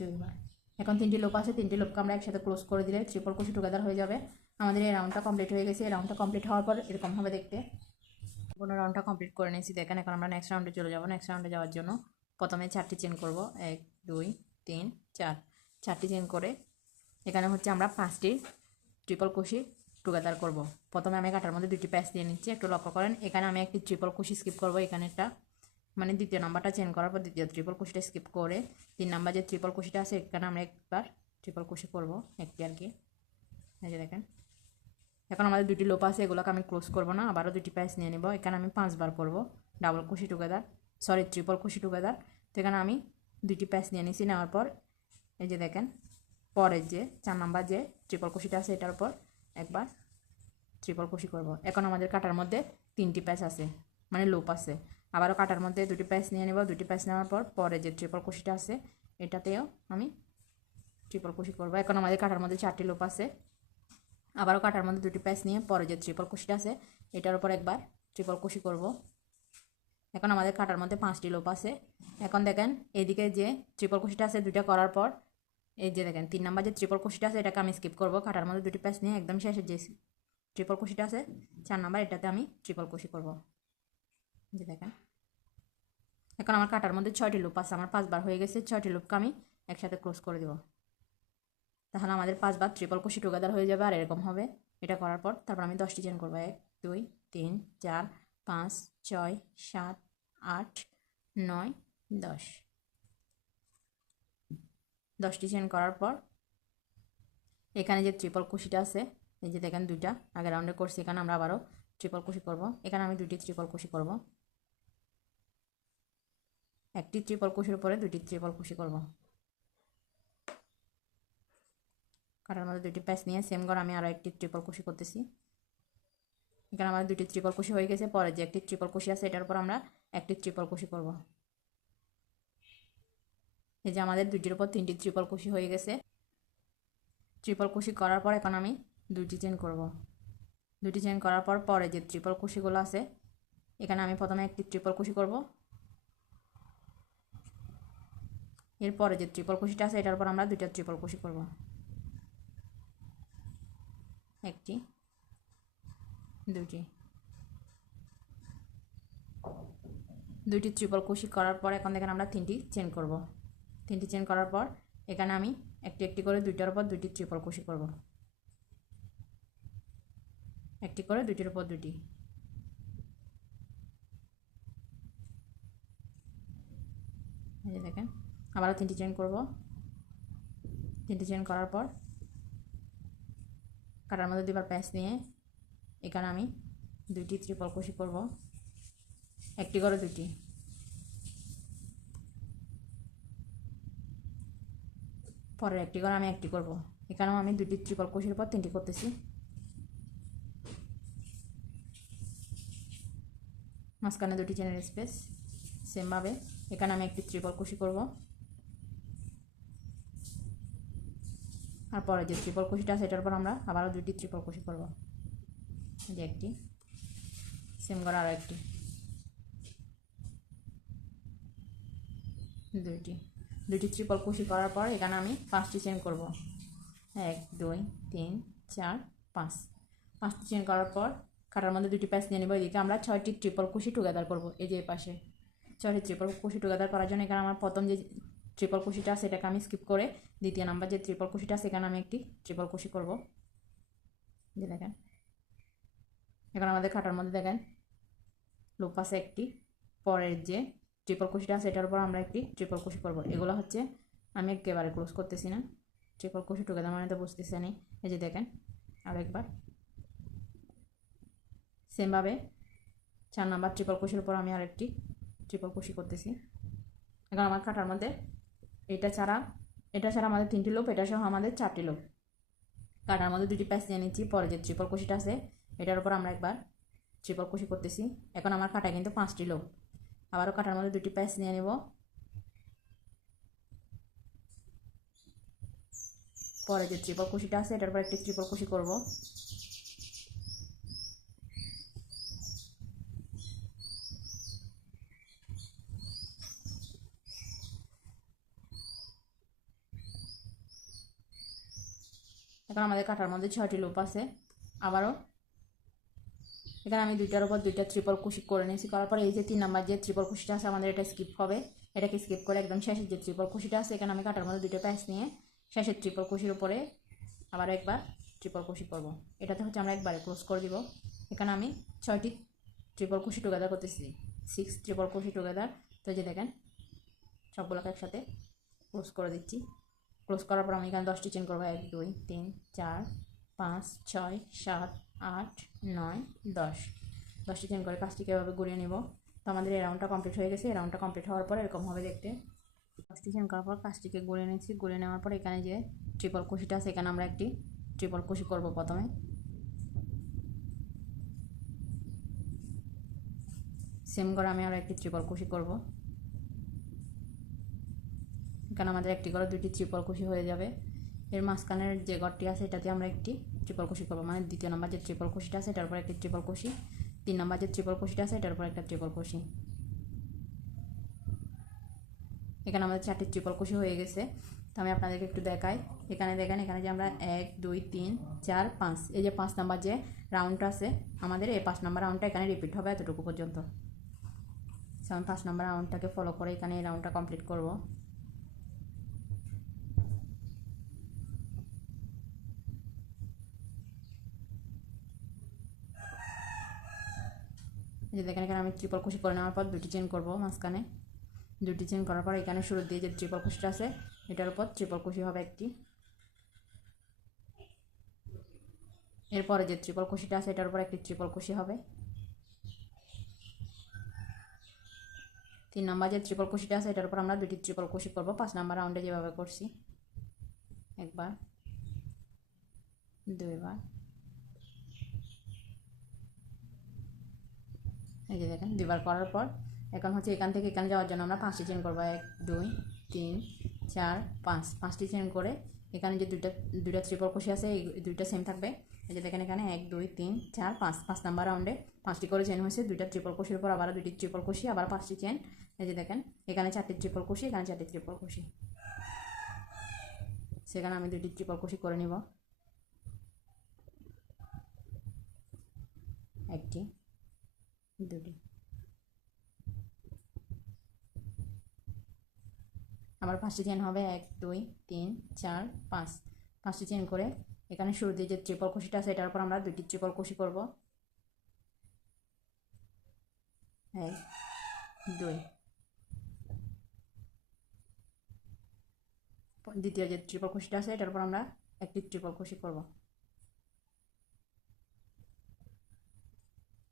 দুইবার। এখন তিনটি লুপ আছে, তিনটি লুপকে আমরা একসাথে ক্লোজ করে দিলে ট্রিপল কুশি টুগেদার হয়ে যাবে। আমাদের এই রাউন্ডটা কমপ্লিট হয়ে গেছে। এই রাউন্ডটা কমপ্লিট হওয়ার পর এরকম হবে দেখতে। কোনো রাউন্ডটা কমপ্লিট করে নিয়েছি দেখেন। এখন আমরা নেক্সট রাউন্ডে চলে যাব। নেক্সট রাউন্ডে যাওয়ার জন্য প্রথমে 4টি চেন করব, 1 2 3 4। 4টি চেন করে এখানে হচ্ছে আমরা 5টি ট্রিপল কুশি টুগেদার করব। প্রথমে আমি কাটার মধ্যে 2টি প্যাচ দিয়ে নিচ্ছি, একটু লক্ষ্য করেন। এখানে আমি একটি ট্রিপল কুশি স্কিপ করব, এখানে একটা মানে দ্বিতীয় নাম্বারটা চেন করার পর দ্বিতীয় ট্রিপল কুশিটা স্কিপ করে 3 নাম্বার যে ট্রিপল কুশিটা আছে এখানে আমরা একবার ট্রিপল কুশি করব, একটি আর কি। এই যে দেখেন এখন আমাদের 2টি লুপ আছে, এগুলোকে আমি ক্লোজ করব না, আবারও 2টি প্যাচ নিয়ে নেব। এখানে আমি 5বার করব ডাবল কুশি টুগেদার, সরি ট্রিপল কুশি টুগেদার। তো এখানে আমি 2টি প্যাচ নিয়ে নিয়েছি। নেওয়ার পর এই যে দেখেন পরের যে 4 নাম্বার যে ট্রিপল কুশিটা আছে এটার উপর একবার ট্রিপল কুশি করব। এখন আমাদের কাটার মধ্যে 3টি প্যাচ আছে মানে লুপ আছে, আবারও কাটার মধ্যে 2টি প্যাচ নিয়ে নেব। 2টি প্যাচ নেওয়ার পর পরে যে ট্রিপল কুশিটা আছে এটাতেও আমি ট্রিপল কুশি করব। এখন আমাদের কাটার মধ্যে 4টি লুপ আছে, আবারও কাটার মধ্যে 2টি প্যাচ নিয়ে পরে যে ট্রিপল কুশিটা আছে এটার উপর একবার ট্রিপল কুশি করব। এখন আমাদের কাটার মধ্যে 5টি লুপ আছে। এখন দেখেন এদিকে যে ট্রিপল কুশিটা আছে 2টা করার পর এই যে দেখেন 3 নাম্বার যে ট্রিপল কুশিটা আছে এটাকে আমি স্কিপ করব। কাটার মধ্যে 2টি প্যাচ নিয়ে একদম শেষে যে ট্রিপল কুশিটা আছে 4 নাম্বার এটাতে আমি ট্রিপল কুশি করব। যে দেখেন এখন আমার কাটার মধ্যে 6টি লুপ আছে, আমার 5বার হয়ে গেছে। 6টি লুপকে আমি একসাথে ক্লোজ করে দেব, তাহলে আমাদের 5বার ট্রিপল কুশি টুগেদার হয়ে যাবে। আর এরকম হবে। এটা করার পর তারপর আমি 10টি চেন করব, 1 2 3 4 5 6 7 8 9 10। 10টি চেন করার পর এখানে যে ট্রিপল কুশিটা আছে এই যে দেখেন 2টা আগে রাউন্ডে করছি, এখানে আমরা আবারও ট্রিপল কুশি করব। এখানে আমি 2টি ট্রিপল কুশি করব, একটি ট্রিপল কুশির উপরে 2টি ট্রিপল কুশি করব। কাটার মধ্যে 2টি প্যাচ নিয়ে সেম করে আমি আরও একটি ট্রিপল কুশি করতেছি। এখানে আমাদের 2টি ট্রিপল কুশি হয়ে গেছে। পরে যে একটি ট্রিপল কুশি আছে এটার উপর আমরা একটি ট্রিপল কুশি করব। এই যে আমাদের 2টির উপর 3টি ট্রিপল কুশি হয়ে গেছে। ট্রিপল কুশি করার পর এখন আমি 2টি চেন করব। 2টি চেন করার পর পরে যে ট্রিপল কুশিগুলো আছে এখানে আমি প্রথমে একটি ট্রিপল কুশি করব, এরপরে যে ট্রিপল কুশিটা আছে এটার উপর আমরা 2টা ট্রিপল কুশি করব, একটি 2টি। 2টি ট্রিপল কুশি করার পর এখন দেখেন আমরা 3টি চেন করব। 3টি চেন করার পর এখানে আমি একটি একটি করে 2টার উপর 2টি ট্রিপল কুশি করব, একটি করে 2টির উপর 2টি। এই যে দেখেন আবারও 3টি চেন করব। 3টি চেন করার পর কাটার মধ্যে 2বার প্যাচ নিয়ে এখানে আমি 2টি ট্রিপল কুশি করব, একটি করে 2টি। পরের একটি করে আমি একটি করব। এখানেও আমি 2টি ট্রিপল কুশির উপর 3টি করতেছি। মাঝখানে 2টি চেনের স্পেস সেমভাবে এখানে আমি একটি ট্রিপল কুশি করব, আর পরে যে ট্রিপল কুশিটা আছে এটার পর আমরা আবারও 2টি ট্রিপল কুশি করব। যে একটি সেম করে আরও একটি, 2টি ট্রিপল কুশি করার পর এখানে আমি 5টি চেন করব, 1 2 3 4 5। 5টি চেন করার পর কাটার মধ্যে 2টি প্যাচ নিয়ে নেব। এদিকে আমরা 6টি ট্রিপল কুশি টুগেদার করব। এই যে পাশে 6টি ট্রিপল কুশি টুগেদার করার জন্য এখানে আমার প্রথম যে ট্রিপল কুশিটা আছে এটাকে আমি স্কিপ করে দ্বিতীয় নাম্বার যে ট্রিপল কুশিটা আছে এখানে আমি একটি ট্রিপল কুশি করব। যে দেখেন এখন আমাদের কাটার মধ্যে দেখেন লুপ আছে একটি, পরের যে ট্রিপল কুশিটা আছে এটার উপর আমরা একটি ট্রিপল কুশি করব। এগুলো হচ্ছে আমি একেবারে ক্লোজ করতেছি না, ট্রিপল কুশি টুগেদার মানে তো বুঝতেছি না। এই যে দেখেন আরও একবার সেমভাবে 4 নাম্বার ট্রিপল কুশির উপর আমি আরেকটি ট্রিপল কুশি করতেছি। এখন আমার কাটার মধ্যে এটা ছাড়া আমাদের 3টি লুপ, এটা সহ আমাদের 4টি লুপ। কাটার মধ্যে 2টি প্যাচ নিয়ে নিচ্ছি। পরে যে ট্রিপল কুশিটা আছে এটার উপর আমরা একবার ট্রিপল কুশি করতেছি। এখন আমার কাটা কিন্তু 5টি লুপ। আবারও কাটার মধ্যে 2টি প্যাচ নিয়ে নেব। পরে যে ট্রিপল কুশিটা আছে এটার উপর একটি ট্রিপল কুশি করব। এখন আমাদের কাটার মধ্যে 6টি লুপ আছে। আবারও এখানে আমি 2টার উপর 2টা ট্রিপল কুশি করে নিয়েছি। করার পরে এই যে 3 নাম্বার যে ট্রিপল কুশিটা আছে আমাদের এটা স্কিপ হবে। এটাকে স্কিপ করে একদম শেষের যে ট্রিপল কুশিটা আছে এখানে আমি কাটার মধ্যে 2টা প্যাচ নিয়ে শেষের ট্রিপল কুশির উপরে আবারও একবার ট্রিপল কুশি করব। এটাতে হচ্ছে আমরা একবারে ক্লোজ করে দিব। এখানে আমি 6টি ট্রিপল কুশি টুগেদার করতেছি, 6 ট্রিপল কুশি টুগেদার। তো যে দেখেন সবগুলোকে একসাথে ক্লোজ করে দিচ্ছি। ক্লোজ করার পর আমি এখানে 10টি চেন করবো। 1 2 3 4 5 6 7 8 9 10। 10টি চেন করে কাজটিকে এভাবে ঘুরিয়ে নিব। তো আমাদের এই রাউন্ডটা কমপ্লিট হয়ে গেছে। এই রাউন্ডটা কমপ্লিট হওয়ার পর এরকম হবে দেখতে। 10টি চেন করার পর কাজটিকে ঘুরিয়ে নিচ্ছি। ঘুরিয়ে নেওয়ার পর এখানে যে ট্রিপল কুশিটা আছে এখানে আমরা একটি ট্রিপল কুশি করব। প্রথমে সেম করে আমি আরও একটি ট্রিপল কুশি করব। এখানে আমাদের একটি করে 2টি ট্রিপল কুশি হয়ে যাবে। এর মাঝখানের যে ঘরটি আছে এটাতে আমরা একটি ট্রিপল কুশি করবো, মানে 2য় নাম্বার যে ট্রিপল কুশিটা আছে এটার উপর একটি ট্রিপল কুশি, 3 নাম্বার যে ট্রিপল কুশিটা আছে এটার উপর একটা ট্রিপল কুশি। এখানে আমাদের 4টি ট্রিপল কুশি হয়ে গেছে। তো আমি আপনাদেরকে একটু দেখাই। এখানে দেখেন, এখানে যে আমরা 1 2 3 4 5 এই যে 5 নাম্বার যে রাউন্ডটা আছে আমাদের এই 5 নাম্বার রাউন্ডটা এখানে রিপিট হবে এতটুকু পর্যন্ত। তো আমি 5 নাম্বার রাউন্ডটাকে ফলো করে এখানে এই রাউন্ডটা কমপ্লিট করব। এই যে দেখেন এখানে আমি ট্রিপল কুশি করে নেওয়ার পর 2টি চেন করব মাঝখানে। 2টি চেন করার পর এখানে শুরু দিয়ে যে ট্রিপল কুশিটা আছে এটার উপর ট্রিপল কুশি হবে একটি। এরপরে যে ট্রিপল কুশিটা আছে এটার উপর একটি ট্রিপল কুশি হবে। 3 নাম্বার যে ট্রিপল কুশিটা আছে এটার উপর আমরা 2টি ট্রিপল কুশি করব 5 নাম্বার রাউন্ডে যেভাবে করছি। একবার, দুইবার। এই যে দেখেন 2বার করার পর এখন হচ্ছে এখান থেকে এখানে যাওয়ার জন্য আমরা 5টি চেন করবো। 1 2 3 4 5 5টি চেন করে এখানে যে দুইটা ট্রিপল কুশি আছে এই 2টা সেম থাকবে। এই যে দেখেন এখানে 1 2 3 4 5 5 নাম্বার রাউন্ডে 5টি করে চেন হয়েছে। 2টা ট্রিপল কুশির উপর আবার 2টি ট্রিপল কুশি, আবার 5টি চেন। এই যে দেখেন এখানে 4টি ট্রিপল কুশি, এখানে 4টি ট্রিপল কুশি। সেখানে আমি 2টি ট্রিপল কুশি করে নিব। একটি, দুটি। আবার 5টি চেন হবে। 1 2 3 4 5 5টি চেন করে এখানে শুরু দিয়ে যে ট্রিপল কুশিটা আছে এটার উপর আমরা 2টি ট্রিপল কুশি করব। 1 2। দ্বিতীয় যে ট্রিপল কুশিটা আছে এটার উপর আমরা একটি ট্রিপল কুশি করব।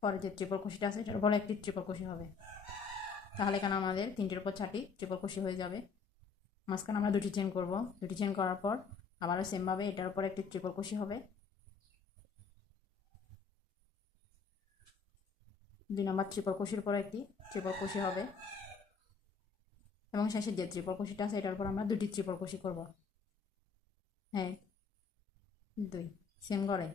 পরে যে ট্রিপল কুশিটা আছে এটার উপর একটি ট্রিপল কুশি হবে। তাহলে এখানে আমাদের 3টির উপর 4টি ট্রিপল কুশি হয়ে যাবে। মাঝখানে আমরা 2টি চেন করব। 2টি চেন করার পর আবারও সেমভাবে এটার উপর একটি ট্রিপল কুশি হবে। 2 নাম্বার ট্রিপল কুশির উপর একটি ট্রিপল কুশি হবে এবং শেষের যে ট্রিপল কুশিটা আছে এটার উপর আমরা 2টি ট্রিপল কুশি করব। হ্যাঁ, 2 সেম করে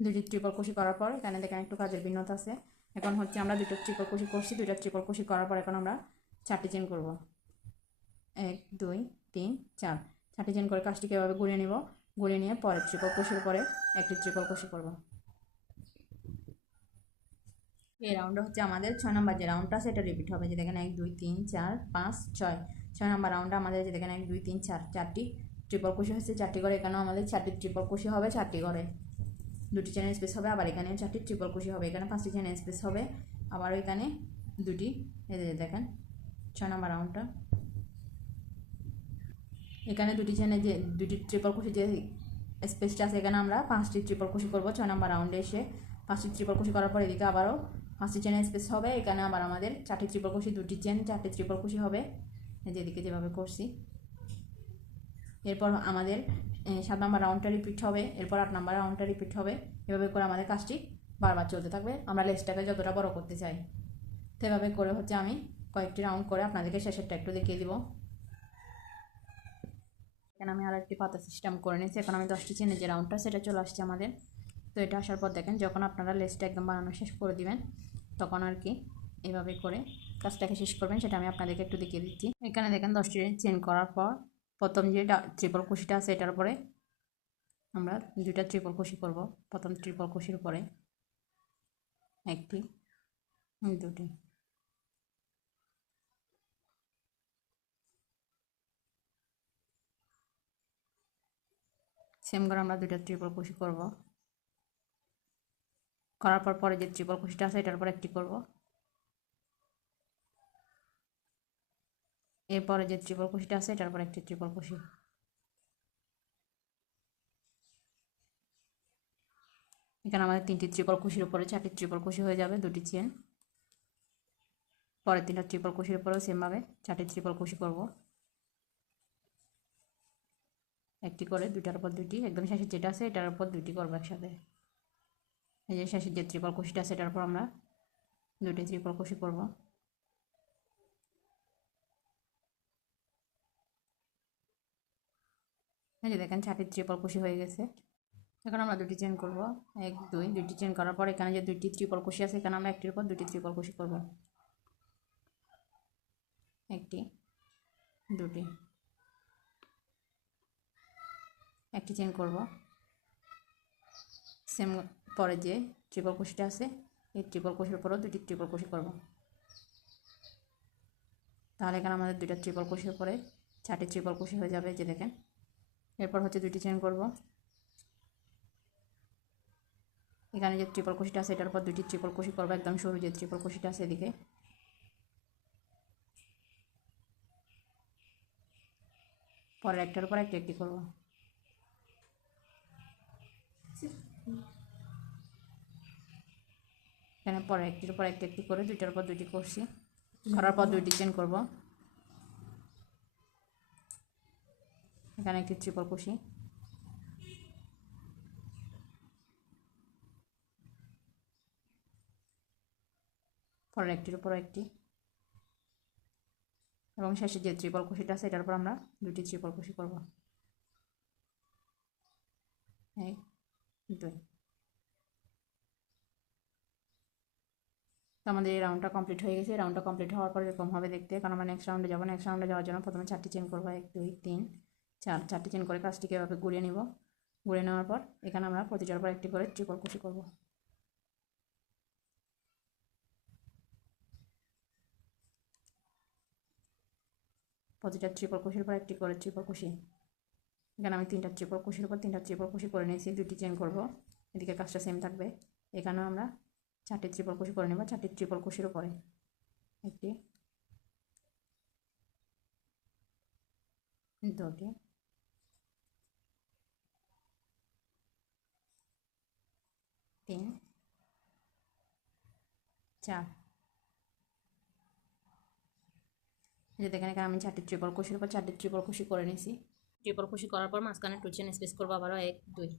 2টি ট্রিপল কুশি করার পর এখানে দেখেন একটু কাজের ভিন্নতা আছে। এখন হচ্ছে আমরা 2টা ট্রিপল কুশি করছি। 2টা ট্রিপল কুশি করার পর এখন আমরা 4টি চেন করব। 1 2 3 4 4টি চেন করে কাজটিকে এভাবে ঘুরিয়ে নিব। ঘুরিয়ে নিয়ে পরে ট্রিপল কুশির পরে একটি ট্রিপল কুশি করব। এই রাউন্ডটা হচ্ছে আমাদের 6 নাম্বার যে রাউন্ডটা আছে এটা রিপিট হবে। যে দেখেন 1 2 3 4 5 6 6 নাম্বার রাউন্ডটা আমাদের যে দেখেন 1 2 3 4 4টি ট্রিপল কুশি হচ্ছে। 4টি করে এখানেও আমাদের 4টি ট্রিপল কুশি হবে। 4টি করে 2টি চেনের স্পেস হবে। আবার এখানে 4টি ট্রিপল কুশি হবে। এখানে 5টি চেনের স্পেস হবে। আবার এখানে 2টি। এই যে দেখেন 6 নাম্বার রাউন্ডটা এখানে 2টি চেনের যে 2টি ট্রিপল কুশি যে স্পেসটা আছে এখানে আমরা 5টি ট্রিপল কুশি করব। 6 নাম্বার রাউন্ডে এসে 5টি ট্রিপল কুশি করার পর এদিকে আবারও 5টি চেনের স্পেস হবে। এখানে আবার আমাদের 4টি ট্রিপল ক্রোশি, 2টি চেন, 4টি ট্রিপল ক্রোশি হবে, যেদিকে যেভাবে করছি। এরপর আমাদের 7 নম্বর রাউন্ডটা রিপিট হবে, এরপর 8 নম্বর রাউন্ডটা রিপিট হবে। এভাবে করে আমাদের কাজটি বারবার চলতে থাকবে আমরা লেসটাকে যতটা বড় করতে চাই। তো এভাবে করে হচ্ছে আমি কয়েকটি রাউন্ড করে আপনাদেরকে শেষেরটা একটু দেখিয়ে দিব। এখানে আমি আরও একটি পাতা সিস্টেম করে নিয়েছি। এখন আমি 10টি চেনের যে রাউন্ডটা সেটা চলে আসছে আমাদের। তো এটা আসার পর দেখেন যখন আপনারা লেসটা একদম বানানো শেষ করে দিবেন তখন আর কি এভাবে করে কাজটাকে শেষ করবেন, সেটা আমি আপনাদেরকে একটু দেখিয়ে দিচ্ছি। এখানে দেখেন 10টি চেন করার পর প্রথম যে ট্রিপল কুশিটা আছে এটার উপরে আমরা 2টা ট্রিপল কুশি করব। প্রথম ট্রিপল কুশির উপরে 1টি 2টি, সেম করে আমরা 2টা ট্রিপল কুশি করব। করার পর পরে যে ট্রিপল কুশিটা আছে এটার উপর 1টি করব। এরপরে যে ট্রিপল কুশিটা আছে এটার উপর 1টি ট্রিপল কুশি। এখানে আমাদের 3টি ট্রিপল কুশির উপরে 4টি ট্রিপল কুশি হয়ে যাবে, 2টি চেন। পরের 3টা ট্রিপল কুশির উপরেও সেমভাবে 4টি ট্রিপল কুশি করব, 1টি করে 2টার উপর 2টি। একদম শেষের যেটা আছে এটার উপর 2টি করবো একসাথে। এই যে শেষের যে ট্রিপল কুশিটা আছে এটার উপর আমরা 2টি ট্রিপল কুশি করব। এই যে দেখেন 4টি ট্রিপল কুশি হয়ে গেছে। এখন আমরা 2টি চেন করব, 1 2, 2টি চেন করার পর এখানে যে 2টি ট্রিপল কুশি আছে এখানে আমরা 1টির উপর 2টি ট্রিপল কুশি করব, 1টি 2টি, 1টি চেন করব। সেম পরে যে ট্রিপল কুশিটা আছে এই ট্রিপল কুশির উপরও 2টি ট্রিপল কুশি করব। তাহলে এখানে আমাদের 2টা ট্রিপল কুশির উপরে 4টি ট্রিপল কুশি হয়ে যাবে, যে দেখেন। এরপর হচ্ছে 2টি চেন করব। এখানে যে ট্রিপল কুশিটা আছে এটার উপর 2টি ট্রিপল কুশি করব, একদম সরু যে ট্রিপল কুশিটা আছে এদিকে। পরের একটার উপর একটি করব। এখানে পরে একটির উপর একটি করে 2টার উপর 2টি করছি। করার পর 2টি চেন করব। এখানে একটি ট্রিপল কুশি, পরের একটির উপর একটি, এবং শেষে যে ট্রিপল কুশিটা আছে এটার উপর আমরা 2টি ট্রিপল কুশি করব, 1 2। তো আমাদের এই রাউন্ডটা কমপ্লিট হয়ে গেছে। রাউন্ডটা কমপ্লিট হওয়ার পর এরকম হবে দেখতে। কারণ আমরা নেক্সট রাউন্ডে যাবো। নেক্সট রাউন্ডে যাওয়ার জন্য প্রথমে 4টি চেন করবো, 1 2 3 4, 4টি চেন করে কাজটিকে এভাবে ঘুরিয়ে নিব। ঘুরিয়ে নেওয়ার পর এখানে আমরা প্রতিটার পর একটি করে ট্রিপল কুশি করব, প্রতিটা ট্রিপল কুশির পর একটি করে ট্রিপল কুশি। এখানে আমি 3টা ট্রিপল কুশির উপর 3টা ট্রিপল কুশি করে নিয়েছি, 2টি চেন করব। এদিকে কাজটা সেম থাকবে। এখানেও আমরা 4টি ট্রিপল কুশি করে নেব, 4টি ট্রিপল কুশির উপরে 1টি 2টি 3 4। এই যে দেখেন এখানে আমি 4টি ট্রিপল কুশির উপর 4টি ট্রিপল কুশি করে নিয়েছি। ট্রিপল কুশি করার পর মাঝখানে 2 চেন স্পেস করবো, আবারও 1 2,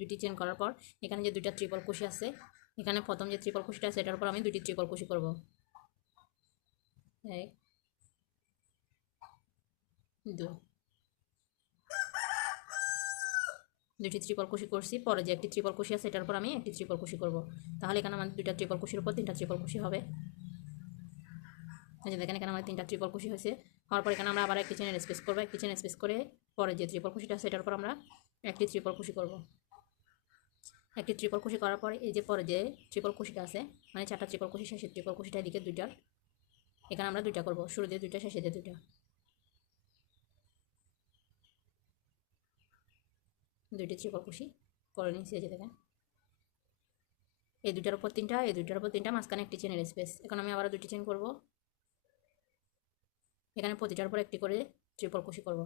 2টি চেন করার পর এখানে যে 2টা ট্রিপল কুশি আছে এখানে প্রথম যে ট্রিপল কুশিটা আছে এটার উপর আমি 2টি ট্রিপল কুশি করব, 1 2, 2টি ট্রিপল কুশি করছি। পরে যে একটি ট্রিপল কুশি আছে এটার উপর আমি একটি ট্রিপল কুশি করব। তাহলে এখানে আমাদের 2টা ট্রিপল কুশির উপর 3টা ট্রিপল কুশি হবে। এই যে দেখেন এখানে আমাদের 3টা ট্রিপল কুশি হয়েছে। হওয়ার পর এখানে আমরা আবার একটি চেনের স্পেস করবো, একটি চেন স্পেস করে পরে যে ট্রিপল কুশিটা আছে এটার উপর আমরা একটি ট্রিপল কুশি করব। একটি ট্রিপল কুশি করার পরে এই যে পরে যে ট্রিপল কুশিটা আছে মানে 4টা ট্রিপল কুশি, শেষের ট্রিপল কুশিটা এদিকে 2টার, এখানে আমরা 2টা করব, শুরু দিয়ে 2টা শেষে দিয়ে 2টা, 2টি ট্রিপল কুশি করে নিয়েছি। এই যে দেখেন এই 2টার উপর 3টা, এই 2টার উপর 3টা, মাঝখানে একটি চেনের স্পেস। এখন আমি আবার 2টি চেন করব। এখানে প্রতিটার উপর একটি করে ট্রিপল কুশি করব।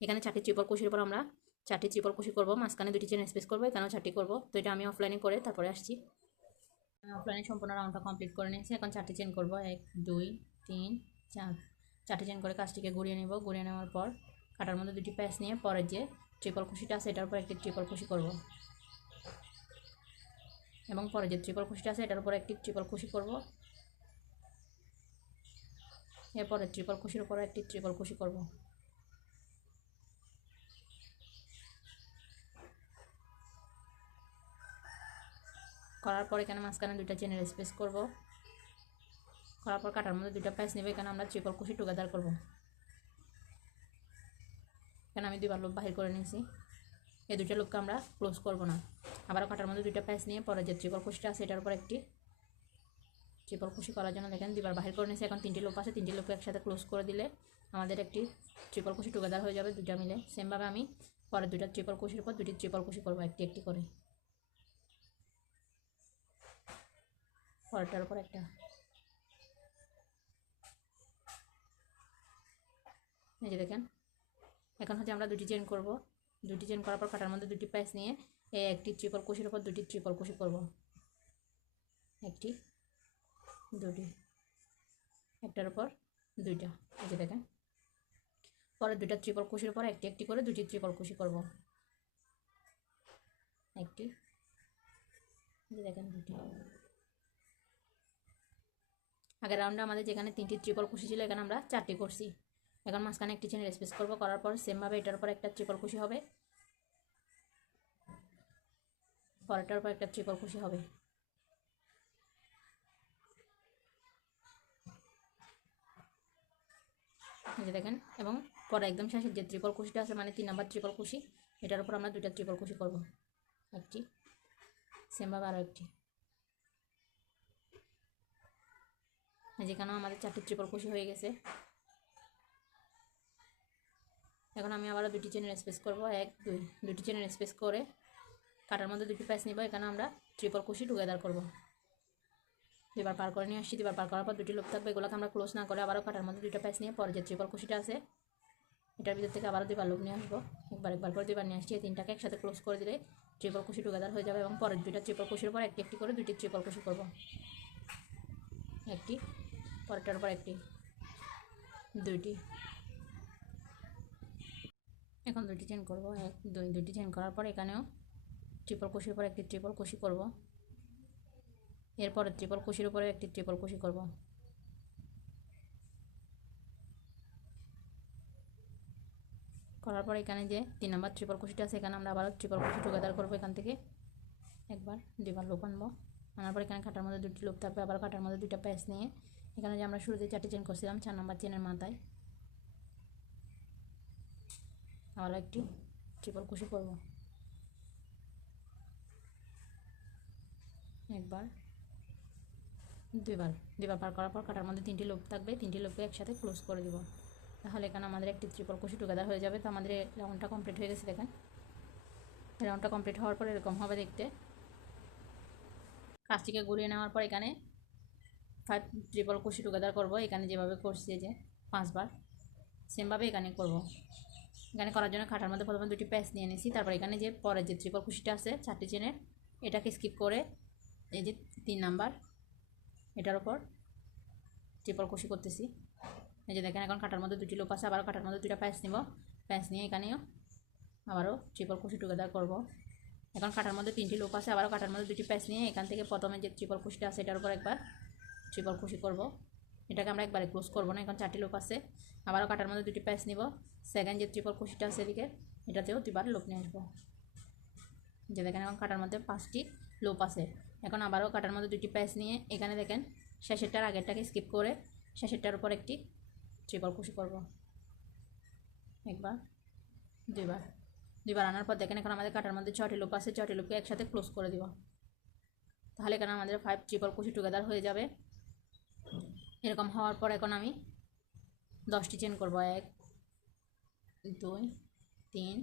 এখানে 4টি ট্রিপল কুশির উপর আমরা 4টি ট্রিপল কুশি করব, মাঝখানে 2টি চেন স্পেস করব, এখানেও 4টি করব। তো এটা আমি অফলাইনে করে তারপরে আসছি। অফলাইনে সম্পূর্ণ রাউন্ডটা কমপ্লিট করে নিয়েছি। এখন 4টি চেন করব, 1 2 3 4। 4টি চেন করে কাজটিকে ঘুরিয়ে নেব। ঘুরিয়ে নেওয়ার পর কাটার মধ্যে 2টি প্যাচ নিয়ে পরের যে ট্রিপল কুশিটা আছে এটার উপর একটি ট্রিপল কুশি করব, এবং পরে যে ট্রিপল কুশিটা আছে এটার উপর একটি ট্রিপল কুশি করব। এরপরে ট্রিপল কুশির উপর একটি ট্রিপল কুশি করব। করার পর এখানে মাঝখানে 2টা চেনের স্পেস করব। করার পর কাটার মধ্যে 2টা প্যাচ নেব। এখানে আমরা ট্রিপল কুশি টুগেদার করব। এখানে আমি 2বার লুপ বাহির করে নিয়েছি। এই 2টা লুপকে আমরা ক্লোজ করব না। আবারও কাটার মধ্যে 2টা প্যাচ নিয়ে পরে যে ট্রিপল কুশিটা আছে এটার উপর একটি ট্রিপল কুশি করার জন্য দেখেন 2বার বাহির করে নিয়েছি। এখন 3টি লুপ আছে, 3টি লুপকে একসাথে ক্লোজ করে দিলে আমাদের একটি ট্রিপল কুশি টুগেদার হয়ে যাবে 2টা মিলে। সেমভাবে আমি পরে 2টা ট্রিপল কুশির উপর 2টি ট্রিপল কুশি করব, একটি একটি করে, পরেরটার উপর একটা। এই যে দেখেন, এখন হচ্ছে আমরা 2টি চেন করব। 2টি চেন করার পর কাটার মধ্যে 2টি প্যাচ নিয়ে একটি ট্রিপল কুশির উপর 2টি ট্রিপল কুশি করব, একটি, 2টি, একটার উপর 2টা। এই যে দেখেন, পরে 2টা ট্রিপল কুশির উপর একটি একটি করে 2টি ট্রিপল কুশি করব, একটি, এই যে দেখেন 2টি। আগের রাউন্ডে আমাদের যেখানে 3টি ট্রিপল কুশি ছিল এখানে আমরা 4টি করছি। এখন মাঝখানে একটি চেনের স্পেস করব। করার পর সেমভাবে এটার উপর একটা ট্রিপল কুশি হবে, পরেরটার উপর একটা ট্রিপল কুশি হবে। এই যে দেখেন, এবং পরে একদম শেষের যে ট্রিপল কুশিটা আছে মানে 3 নাম্বার ট্রিপল কুশি এটার উপর আমরা 2টা ট্রিপল কুশি করব, একটি, সেমভাবে আরও একটি। যেখানেও আমাদের 4টি ট্রিপল কুশি হয়ে গেছে। এখন আমি আবারও 2টি চেনের স্পেস করব, 1 2। 2টি চেনের স্পেস করে কাটার মধ্যে 2টি প্যাচ নিব। এখানে আমরা ট্রিপল কুশি টুগেদার করব। 2বার পার করে নিয়ে আসছি। 2বার পার করার পর 2টি লুপ থাকবে, এগুলোকে আমরা ক্লোজ না করে আবারও কাটার মধ্যে 2টা প্যাচ নিয়ে পরে যে ট্রিপল কুশিটা আছে এটার ভিতর থেকে আবারও 2বার লুপ নিয়ে আসবো। একবার করে 2বার নিয়ে আসছি। এই 3টাকে একসাথে ক্লোজ করে দিলে ট্রিপল কুশি টুগেদার হয়ে যাবে, এবং পরের 2টা ট্রিপল কুশির উপর একটি একটি করে 2টি ট্রিপল কুশি করব, একটি, পরেরটার উপর একটি, 2টি। এখন 2টি চেন করব, 1 2। 2টি চেন করার পর এখানেও ট্রিপল কুশির উপর একটি ট্রিপল কুশি করব, এরপরে ট্রিপল কুশির উপরে একটি ট্রিপল কুশি করব, করার পর এখানে যে 3 নাম্বার ট্রিপল কুশিটা আছে এখানে আমরা আবার ট্রিপল কুশি টুগেদার করব। এখান থেকে একবার 2বার লুপ আনবো। আনার পর এখানে কাটার মধ্যে 2টি লুপ থাকবে, আবার কাটার মধ্যে 2টা প্যাচ নিয়ে এখানে যে আমরা শুরুতে 4টি চেন করছিলাম 4 নাম্বার চেনের মাথায় আবার একটি ট্রিপল কুশি করব, একবার, 2বার। 2বার পার করার পর কাটার মধ্যে 3টি লুপ থাকবে, 3টি লুপকে একসাথে ক্লোজ করে দিব। তাহলে এখানে আমাদের একটি ট্রিপল কুশি টুগেদার হয়ে যাবে। তো আমাদের রাউন্ডটা কমপ্লিট হয়ে গেছে। দেখেন, রাউন্ডটা কমপ্লিট হওয়ার পর এরকম হবে দেখতে। কাজটিকে ঘুরিয়ে নেওয়ার পর এখানে 5 ট্রিপল কুশি টুগেদার করব। এখানে যেভাবে করছি যে 5বার, সেমভাবে এখানে করব। এখানে করার জন্য খাটার মধ্যে প্রথমে 2টি প্যাচ নিয়ে নিয়েছি। তারপর এখানে যে পরের যে ট্রিপল কুশিটা আছে 4টি চেনের এটাকে স্কিপ করে এই যে 3 নাম্বার এটার উপর ট্রিপল কুশি করতেছি। এই যে দেখেন, এখন কাটার মধ্যে 2টি লুপ আছে, আবারও কাটার মধ্যে 2টা প্যাচ নিব। প্যাচ নিয়ে এখানেও আবারও ট্রিপল কুশি টুগেদার করব। এখন কাটার মধ্যে 3টি লুপ আছে, আবারও কাটার মধ্যে 2টি প্যাচ নিয়ে এখান থেকে প্রথমে যে ট্রিপল কুশিটা আছে এটার উপর একবার ট্রিপল কুশি করব। এটাকে আমরা একবারে ক্লোজ করব না, এখন 4টি লুপ আছে, আবারও কাটার মধ্যে 2টি প্যাচ নিব। সেকেন্ড যে ট্রিপল কুশিটা আছে এদিকে এটাতেও 2বার লুপ নিয়ে আসবো। যে দেখেন, এখন কাটার মধ্যে 5টি লুপ আছে। এখন আবারও কাটার মধ্যে 2টি প্যাচ নিয়ে এখানে দেখেন শেষেরটার আগেরটাকে স্কিপ করে শেষেরটার উপর একটি ট্রিপল কুশি করব, একবার, 2বার। 2বার আনার পর দেখেন এখন আমাদের কাটার মধ্যে 6টি লুপ আছে, 6টি লুপকে একসাথে ক্লোজ করে দিব। তাহলে এখানে আমাদের 5 ট্রিপল কুশি টুগেদার হয়ে যাবে। এরকম হওয়ার পর এখন আমি 10টি চেন করব, 1 2 3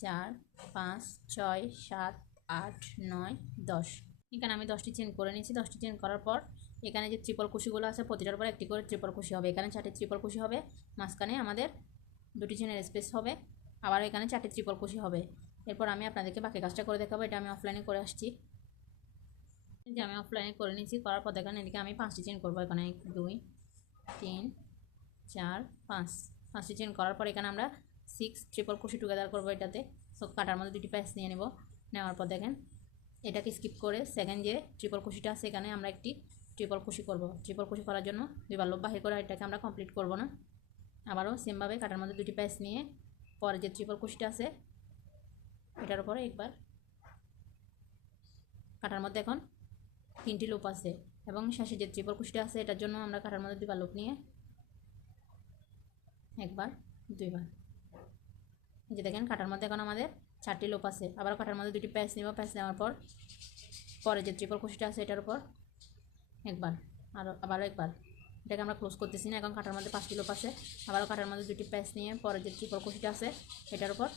4 5 6 7 8 9 10। এখানে আমি 10টি চেন করে নিয়েছি। 10টি চেন করার পর এখানে যে ট্রিপল কুশিগুলো আছে প্রতিটার পর একটি করে ট্রিপল কুশি হবে। এখানে 4টি ট্রিপল কুশি হবে, মাঝখানে আমাদের 2টি চেনের স্পেস হবে, আবার এখানে 4টি ট্রিপল কুশি হবে। এরপর আমি আপনাদেরকে বাকি কাজটা করে দেখাবো। এটা আমি অফলাইনে করে আসছি। যে আমি অফলাইনে করে নিয়েছি, করার পর দেখেন এদিকে আমি 5টি চেন করবো। এখানে 1 2 3 4 5, 5টি চেন করার পর এখানে আমরা 6 ট্রিপল ক্রোশে টুগেদার করবো এটাতে। সো কাটার মধ্যে 2টি প্যাচ নিয়ে নেব। নেওয়ার পর দেখেন এটাকে স্কিপ করে সেকেন্ড যে ট্রিপল ক্রোশিটা আছে এখানে আমরা একটি ট্রিপল ক্রোশি করব। ট্রিপল ক্রোশি করার জন্য দুইবার লুপ বাহির করে এটাকে আমরা কমপ্লিট করব না। আবারও সেমভাবে কাটার মধ্যে 2টি প্যাচ নিয়ে পরে যে ট্রিপল ক্রোশিটা আছে এটার উপরে একবার, কাটার মধ্যে এখন 3টি লুপ আছে এবং শেষে যে ট্রিপল ক্রোশিটা আছে এটার জন্য আমরা কাটার মধ্যে দুইবার লুপ নিয়ে একবার দুইবার, এই যে দেখেন কাটার মধ্যে এখন আমাদের 4টি লুপ আছে। আবার কাটার মধ্যে 2টি প্যাচ নিব। প্যাচ নেওয়ার পর পরে যে ট্রিপল ক্রোশিটা আছে এটার উপর একবার, আবারও একবার, এটাকে আমরা ক্লোজ করতেছি না। এখন কাটার মধ্যে 5টি লুপ আছে। আবারও কাটার মধ্যে 2টি প্যাচ নিয়ে পরে যে ট্রিপল ক্রোশিটা আছে এটার উপর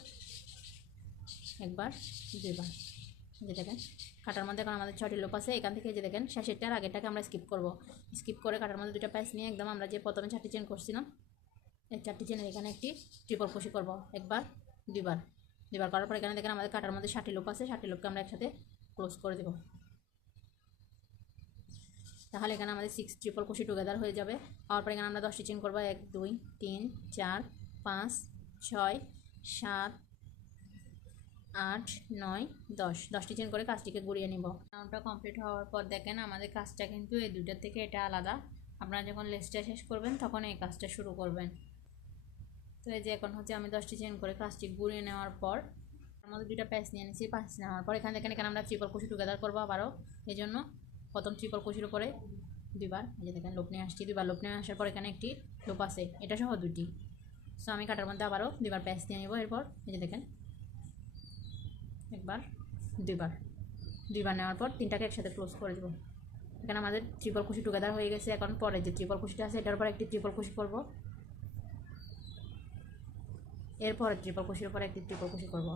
একবার দুইবার, যে দেখেন কাটার মধ্যে এখন আমাদের 6টি লুপ আছে। এখান থেকে যে দেখেন শেষেরটার আগেরটাকে আমরা স্কিপ করব। স্কিপ করে কাটার মধ্যে 2টা প্যাচ নিয়ে একদম আমরা যে প্রথমে 4টি চেন করছিলাম এই 4টি চেনের এখানে একটি ট্রিপল ক্রোশি করব একবার দুইবার। দুইবার করার পর এখানে দেখেন আমাদের কাটার মধ্যে 60টি লুপ আছে। 60টি লুপকে আমরা একসাথে ক্লোজ করে দেব। তাহলে এখানে আমাদের 6 ট্রিপল ক্রোশি টুগেদার হয়ে যাবে। আর পর এখানে আমরা 10টি চেন করব। 1 2 3 4 5 6 7 8 9 10, 10টি চেন করে কাজটিকে ঘুরিয়ে নিব। রাউন্ডটা কমপ্লিট হওয়ার পর দেখেন আমাদের কাজটা কিন্তু এই দুইটার থেকে এটা আলাদা। আপনারা যখন লেসটা শেষ করবেন তখন এই কাজটা শুরু করবেন। তো এই যে এখন হচ্ছে আমি 10টি চেন করে কাজটি ঘুরিয়ে নেওয়ার পর আমাদের 2টা প্যাচ নিয়ে নিয়েছি। প্যাচ নেওয়ার পর এখানে দেখেন এখানে আমরা ট্রিপল ক্রোশি টুগেদার করবো আবারও। এই জন্য প্রথম ট্রিপল ক্রোশির উপরে দুইবার, এই যে দেখেন লুপ নিয়ে আসছি। দুইবার লুপ নিয়ে আসার পর এখানে একটি লুপ আছে, এটা সহ 2টি। সো আমি কাটার মধ্যে আবারও দুইবার প্যাচ নিয়ে নেব। এরপর এই যে দেখেন একবার দুইবার, দুইবার নেওয়ার পর 3টাকে একসাথে ক্লোজ করে দেবো। এখানে আমাদের ট্রিপল ক্রোশি টুগেদার হয়ে গেছে। এখন পরে যে ট্রিপল ক্রোশিটা আছে এটার উপর একটি ট্রিপল ক্রোশি করব। এরপর ট্রিপল ক্রোশির উপর একটি ট্রিপল ক্রোশি করব।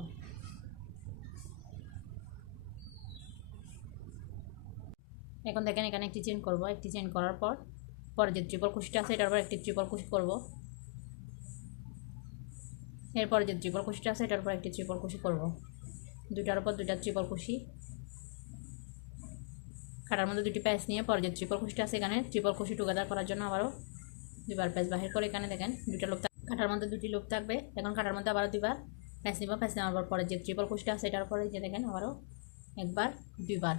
এখন দেখেন এখানে একটি চেন করব। একটি চেন করার পর পরে যে ট্রিপল ক্রোশিটা আছে এটার উপর একটি ট্রিপল ক্রোশি করব। এরপর যে ট্রিপল ক্রোশিটা আছে এটার উপর একটি ট্রিপল ক্রোশি করব। দুইটার উপর দুইটা ট্রিপল ক্রোশি, কাটার মধ্যে 2টি প্যাচ নিয়ে পরে যে ট্রিপল ক্রোশিটা আছে এখানে ট্রিপল ক্রোশি টুগেদার করার জন্য আবারও দুইবার প্যাচ বাহির করে এখানে দেখেন 2টা লুপ, কাটার মধ্যে 2টি লুপ থাকবে। এখন কাটার মধ্যে আবারও দুইবার প্যাচ নিব। প্যাচ নেওয়ার পরে যে ট্রিপল ক্রোশিটা আছে এটার উপরে যে দেখেন আবারও একবার দুইবার,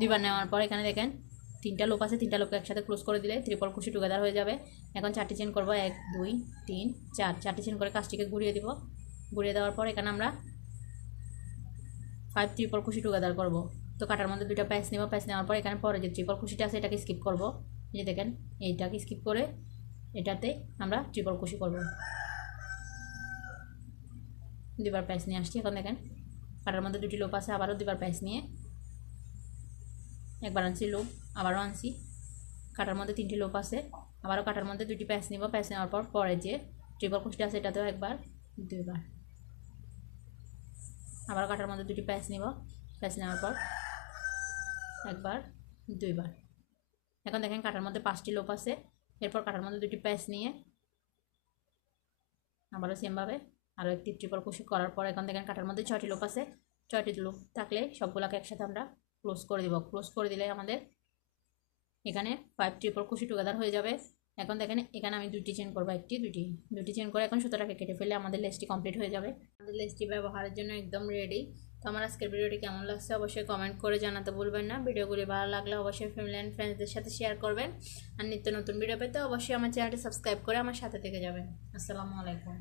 দুইবার নেওয়ার পর এখানে দেখেন 3টা লুপ আছে। 3টা লুপকে একসাথে ক্লোজ করে দিলে ট্রিপল ক্রোশি টুগেদার হয়ে যাবে। এখন 4টি চেন করব। 1 2 3 4, 4টি চেন করে কাজটিকে ঘুরিয়ে দিব। ঘুরিয়ে দেওয়ার পর এখানে আমরা 5 ট্রিপল ক্রোশি টুগেদার করব। তো কাটার মধ্যে 2টা প্যাচ নেব। প্যাচ নেওয়ার পর এখানে পরে যে ট্রিপল ক্রোশিটা আছে এটাকে স্কিপ করব। এই যে দেখেন এইটাকে স্কিপ করে এটাতে আমরা ট্রিপল ক্রোশি করব। দুইবার প্যাচ নিয়ে আসছি। এখন দেখেন কাটার মধ্যে 2টি লুপ আছে। আবারও দুইবার প্যাচ নিয়ে একবার আনছি লুপ, আবারও আনছি। কাটার মধ্যে 3টি লুপ আছে। আবারও কাটার মধ্যে 2টি প্যাচ নিব। প্যাচ নেওয়ার পর পরে যে ট্রিপল ক্রোশিটা আছে এটাতেও একবার দুইবার, আবারও কাটার মধ্যে 2টি প্যাচ নিব। প্যাচ নেওয়ার পর একবার দুইবার। এখন দেখেন কাটার মধ্যে 5টি লুপ আছে। এরপর কাটার মধ্যে 2টি প্যাচ নিয়ে আবারও সেমভাবে আরও একটি ট্রিপল ক্রোশি করার পর এখন দেখেন কাটার মধ্যে 6টি লুপ আছে। 6টি লুপ থাকলে সবগুলোকে একসাথে আমরা ক্লোজ করে দেব। ক্লোজ করে দিলে আমাদের এখানে 5 ট্রিপল ক্রোশি টুগেদার হয়ে যাবে। এখন দেখেন এখানে আমি 2টি চেন করবো। দুটি চেন করে এখন সুতোটাকে কেটে ফেলে আমাদের লেসটি কমপ্লিট হয়ে যাবে। আমাদের লেসটি ব্যবহারের জন্য একদম রেডি। তো আমার আজকের ভিডিওটি কেমন লাগছে অবশ্যই কমেন্ট করে জানাতে ভুলবেন না। ভিডিওগুলি ভালো লাগলে অবশ্যই ফ্যামিলি অ্যান্ড ফ্রেন্ডসদের সাথে শেয়ার করবেন। আর নিত্য নতুন ভিডিও পেতে অবশ্যই আমার চ্যানেলটি সাবস্ক্রাইব করে আমার সাথে থেকে যাবেন। আসসালামু আলাইকুম।